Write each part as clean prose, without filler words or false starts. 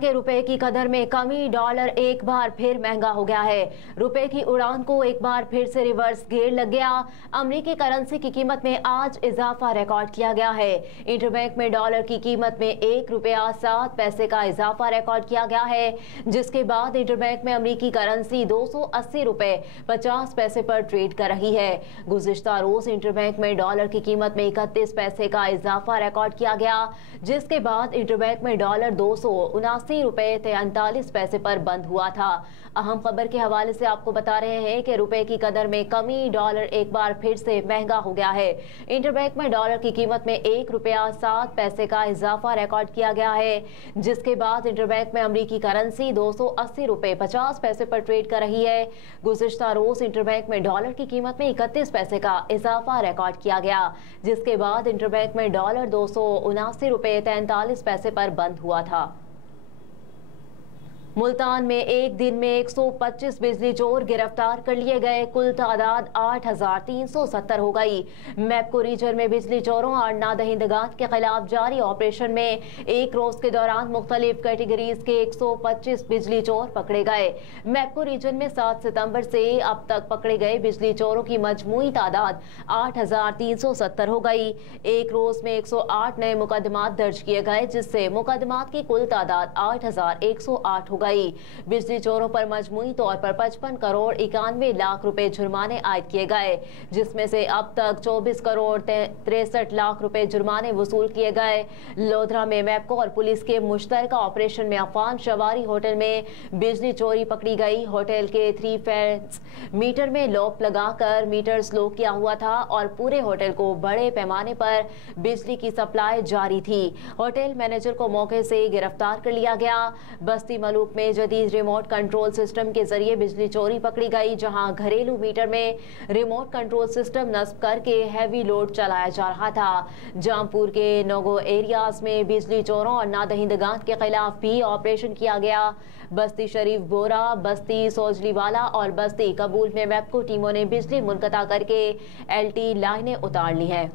के रुपए की कदर में कमी, डॉलर एक बार फिर महंगा हो गया है। रुपए की उड़ान को एक बार फिर से रिवर्स गियर लग गया। अमेरिकी करेंसी की कीमत में आज इजाफा रिकॉर्ड किया गया है। इंटरबैंक में डॉलर की कीमत में ₹1.07 का इजाफा रिकॉर्ड किया गया है, जिसके बाद इंटरबैंक में अमेरिकी करेंसी ₹280.50 पर ट्रेड कर रही है। गुज़िश्ता रोज इंटरबैंक में डॉलर की कीमत में 31 पैसे का इजाफा रिकॉर्ड किया गया, जिसके बाद इंटरबैंक में डॉलर ₹279.43 पर बंद हुआ था। अहम खबर के हवाले से आपको बता रहे हैं कि रुपए की कदर में कमी, डॉलर एक बार फिर से महंगा हो गया है। इंटरबैंक में डॉलर की कीमत में ₹1.07 का इजाफा रिकॉर्ड किया गया है, जिसके बाद इंटरबैंक में अमेरिकी करेंसी ₹280.50 पर ट्रेड कर रही है। गुज़िश्ता रोज इंटरबैंक में डॉलर की कीमत में 31 पैसे का इजाफा रिकॉर्ड किया गया, जिसके बाद इंटरबैंक में डॉलर ₹279.43 पर बंद हुआ था। मुल्तान में एक दिन में 125 बिजली चोर गिरफ्तार कर लिए गए, कुल तादाद 8,370 हो गई। मैपको रीजन में बिजली चोरों और नादहिंदगान के खिलाफ जारी ऑपरेशन में एक रोज के दौरान मुख्तलिफ कैटेगरीज के 125 बिजली चोर पकड़े गए। मैपको रीजन में 7 सितंबर से अब तक पकड़े गए बिजली चोरों की मजमूई तादाद 8,370 हो गई। एक रोज में 108 नए मुकदमात दर्ज किए गए, जिससे मुकदमात की कुल तादाद 8,108 हो गई। बिजली चोरों पर मजमूई तौर पर 55 करोड़ 91 लाख रुपए जुर्माने आयद किए गए, जिसमें से अब तक 24 करोड़ 63 लाख रुपए जुर्माने वसूल किए गए। लोधरा में मैपको और पुलिस के मुश्तरका ऑपरेशन में अफवान शवारी होटल में बिजली चोरी पकड़ी गई। होटल के 3 फेज मीटर में लॉक लगाकर मीटर स्लो किया हुआ था और पूरे होटल को बड़े पैमाने पर बिजली की सप्लाई जारी थी। होटल मैनेजर को मौके से गिरफ्तार कर लिया गया। बस्ती मलूक में जदीद रिमोट कंट्रोल सिस्टम के जरिए बिजली चोरी पकड़ी गई, जहां घरेलू मीटर में रिमोट कंट्रोल सिस्टम नस्ब करके हैवी लोड चलाया जा रहा था। जामपुर के नोगो एरियाज में बिजली चोरों और नादहिंदगान के खिलाफ भी ऑपरेशन किया गया। बस्ती शरीफ बोरा, बस्ती सोजलीवाला और बस्ती कबूल में मैपको टीमों ने बिजली मुनक़ता करके LT लाइनें उतार ली हैं।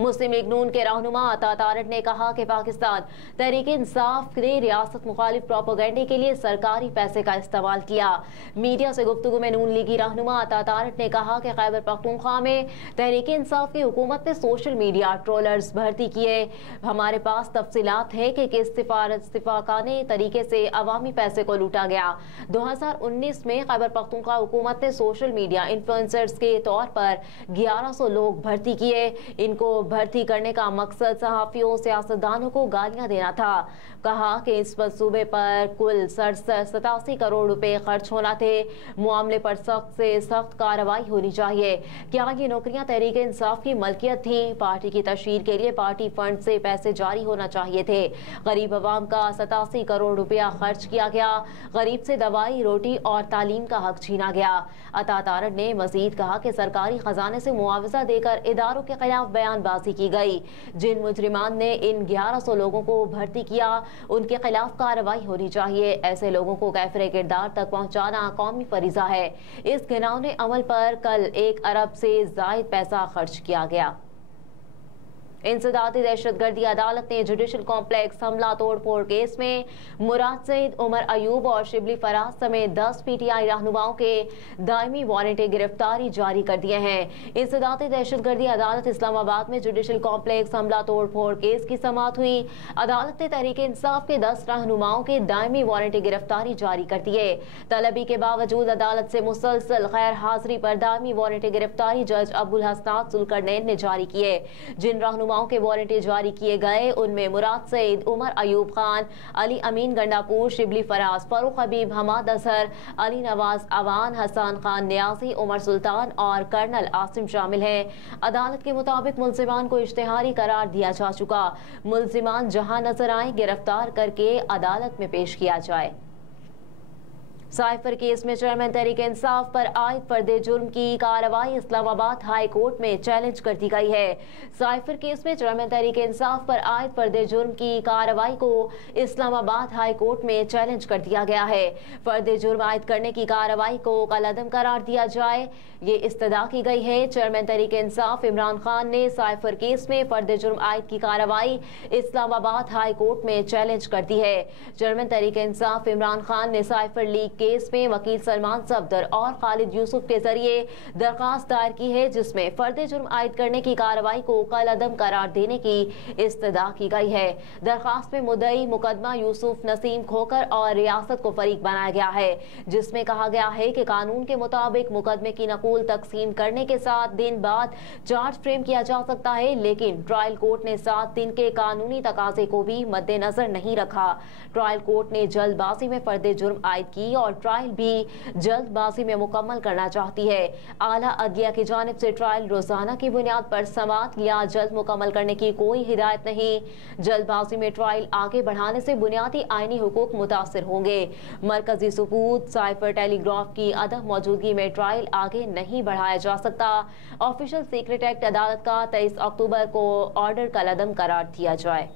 मुस्लिम लीग नून के रहनुमा अता तारड़ ने कहा कि पाकिस्तान तहरीक इंसाफ ने रियासत मुखालिफ प्रोपेगेंडे के लिए सरकारी पैसे का इस्तेमाल किया। मीडिया से गुफ्तगू में नून लीगी रहनुमा अता तारड़ ने कहा कि खैबर पख्तूनख्वा में तहरीक इंसाफ की हुकूमत ने सोशल मीडिया ट्रोलर्स भर्ती किए। हमारे पास तफसीलात है कि किस सिफाकाने तरीके से अवामी पैसे को लूटा गया। 2019 में खैबर पख्तूनख्वा हुकूमत ने सोशल मीडिया इन्फ्लुएंसर्स के तौर पर 1100 लोग भर्ती किए। इनको भर्ती करने का मकसद सहाफियों, सियासतदानों को गालियां देना था। कहा कि इस मंसूबे पर कुल 87 करोड़ रुपए खर्च होना थे। मामले पर सख्त से सख्त कार्रवाई होनी चाहिए। क्या ये नौकरियां तहरीक इंसाफ की मलकियत थी? पार्टी की तशहीर के लिए पार्टी फंड से पैसे जारी होना चाहिए थे। गरीब अवाम का 87 करोड़ रुपया खर्च किया गया। गरीब से दवाई, रोटी और तालीम का हक छीना गया। अता तारड़ ने मजीद कहा कि सरकारी खजाने से मुआवजा देकर इदारों के खिलाफ बयानबाजी की गई। जिन मुजरिमान ने इन 1100 लोगों को भर्ती किया, उनके खिलाफ कार्रवाई होनी चाहिए। ऐसे लोगों को कैफरे किरदार तक पहुंचाना कौमी फरीजा है। इस घिनौने अमल पर कल 1 अरब से जायद पैसा खर्च किया गया। इंसदादी दहशतगर्दी अदालत ने जुडिशल कॉम्प्लेक्स हमला तोड़फोड़ केस में मुराद सईद, उमर अयूब और शिबली फराज समेत 10 PTI रहनुमाओं के दायमी वारंट गिरफ्तारी जारी कर दिए हैं। इंसदादी दहशतगर्दी अदालत इस्लामाबाद में जुडिशल कॉम्प्लेक्स हमला तोड़फोड़ केस की समाअत हुई। अदालत ने तहरीक इंसाफ के 10 रहनुमाओं के दायमी वारंट गिरफ्तारी जारी कर दिए। तलबी के बावजूद अदालत से मुसलसल गैर हाजिरी पर दायमी वारंट गिरफ्तारी जज अबुल हसनात जुल्करनैन ने जारी किए। जिन रहनुमाओं के वारंट जारी किए गए उनमें मुराद सईद, उमर अयूब खान, अली अमीन गंडापुर, शिबली फराज, फरूख हबीब, हमाद अजहर, अली नवाज अवान, हसन खान न्याजी, उमर सुल्तान और कर्नल आसिम शामिल हैं। अदालत के मुताबिक मुल्जिमान को इश्तेहारी करार दिया जा चुका। मुल्जिमान जहां नजर आए गिरफ्तार करके अदालत में पेश किया जाए। साइफर केस में चेयरमैन तहरीक इंसाफ पर आयद फर्दे जुर्म की कार्रवाई इस्लामाबाद हाई कोर्ट में चैलेंज कर दी गई है। साइफर केस में चेयरमैन तहरीक इंसाफ पर आयद फर्दे जुर्म की कार्रवाई को इस्लामाबाद हाई कोर्ट में चैलेंज कर दिया गया है। फर्दे जुर्म आयद करने की कार्रवाई को कलअदम करार दिया जाए, ये इस्तदा की गई है। चेयरमैन तहरीक इंसाफ इमरान खान ने साइफर केस में फर्दे जुर्म आयद की कार्रवाई इस्लामाबाद हाई कोर्ट में चैलेंज कर दी है। चेयरमैन तहरीक इंसाफ इमरान खान ने साइफर लीक केस में वकील सलमान सफदर और खालिद यूसुफ के जरिए दरखास्त दायर की है, जिसमें फर्दे जुर्म आयद करने की कार्रवाई को कलअदम करार देने की इस्तदा की गई है। दरखास्त में मुद्दई मुकदमा यूसुफ नसीम खोकर और रियासत को फरीक बनाया गया है, जिसमें कहा गया है कि कानून के मुताबिक मुकदमे की नकूल तकसीम करने के 7 दिन बाद चार्ज फ्रेम किया जा सकता है, लेकिन ट्रायल कोर्ट ने 7 दिन के कानूनी तकाजे को भी मद्देनजर नहीं रखा। ट्रायल कोर्ट ने जल्दबाजी में फर्दे जुर्म आयद की और ट्रायल भी जल्दबाजी में मुकम्मल करना चाहती है। आला अदलिया की जानिब से ट्रायल रोजाना की बुनियाद पर समाअत या जल्द मुकम्मल करने की कोई हिदायत नहीं। जल्दबाजी में ट्रायल आगे बढ़ाने से बुनियादी आईनी हुकूक मुतासर होंगे। मरकजी सबूत साइफर टेलीग्राफ की अदम मौजूदगी में ट्रायल आगे नहीं बढ़ाया जा सकता। ऑफिशियल सीक्रेट एक्ट अदालत का 23 अक्टूबर को ऑर्डर कलअदम करार दिया जाए।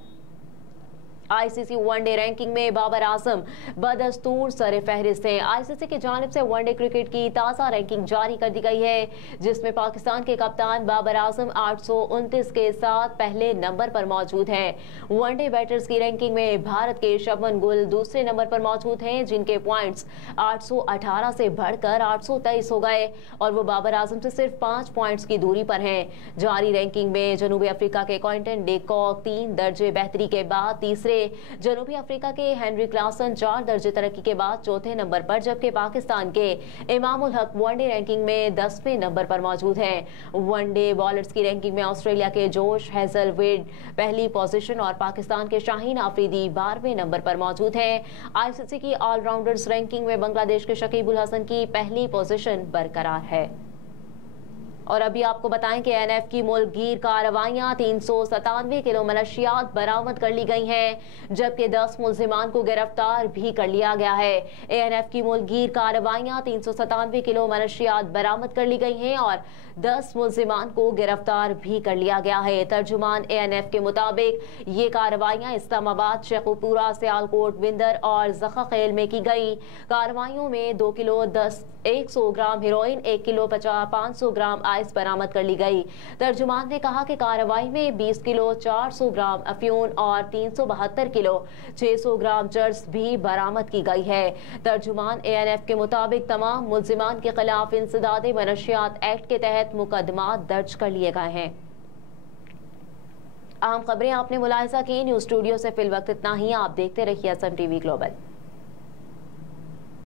आईसीसी वनडे रैंकिंग में बाबर आजम बदस्तूर सर फहरिस्त है। आईसीसी की जानिब से वनडे क्रिकेट की ताज़ा रैंकिंग जारी कर दी गई है, जिसमें पाकिस्तान के कप्तान बाबर आजम 829 के साथ पहले नंबर पर मौजूद हैं। वनडे बैटर्स की रैंकिंग में भारत के शुभमन गिल दूसरे नंबर पर मौजूद हैं, जिनके पॉइंट्स 818 से बढ़कर 823 हो गए और वो बाबर आजम से सिर्फ 5 पॉइंट्स की दूरी पर हैं। जारी रैंकिंग में जनूबी अफ्रीका के क्विंटन डे कॉक 3 दर्जे बेहतरी के बाद तीसरे, जनूबी अफ्रीका के हेनरी क्लासन 4 दर्जे तरक्की के बाद चौथे नंबर पर, जबकि पाकिस्तान के इमामुल हक वनडे रैंकिंग में 10वें नंबर पर मौजूद हैं। वनडे बॉलर्स की रैंकिंग में ऑस्ट्रेलिया के जोश हेजलवुड पहली पोजीशन और पाकिस्तान के शाहीन आफरीदी 12वें नंबर पर मौजूद हैं। आईसीसी की ऑलराउंडर्स रैंकिंग में बांग्लादेश के शकीब उल हसन की पहली पोजीशन बरकरार है। और अभी आपको बताएं कि एनएफ की मुल्कगीर कार्रवाइयां 397 किलो मनशियात बरामद कर ली गई हैं, जबकि 10 मुल्जिमान को गिरफ्तार भी कर लिया गया है। एएनएफ की मुल्कगीर कार्रवाइयां 397 किलो मनशियात बरामद कर ली गई हैं और 10 मुल्जिमान को गिरफ्तार भी कर लिया गया है। तर्जुमान एएनएफ के मुताबिक ये कार्रवाइयां इस्लामाबाद, शेखुपुरा, सियालकोट, बिंदर और जखाखेल में की गई। कार्रवाइयों में 2 किलो 100 ग्राम हीरोइन, 1 किलो 500 ग्राम आइस बरामद कर ली गई। तर्जुमान ने कहा कि कार्रवाई में 20 किलो 400 ग्राम अफ्यून और 372 किलो 600 ग्राम चर्स भी बरामद की गई है। तर्जुमान एएनएफ के मुताबिक तमाम मुल्जिमान के खिलाफ इंसदादे मनशियात एक्ट के तहत मुकदमा दर्ज कर लिए गए हैं। अहम खबरें आपने मुलाहिजा की। न्यूज़ स्टूडियो से फिल वक्त इतना ही। आप देखते रहिए असम टीवी ग्लोबल।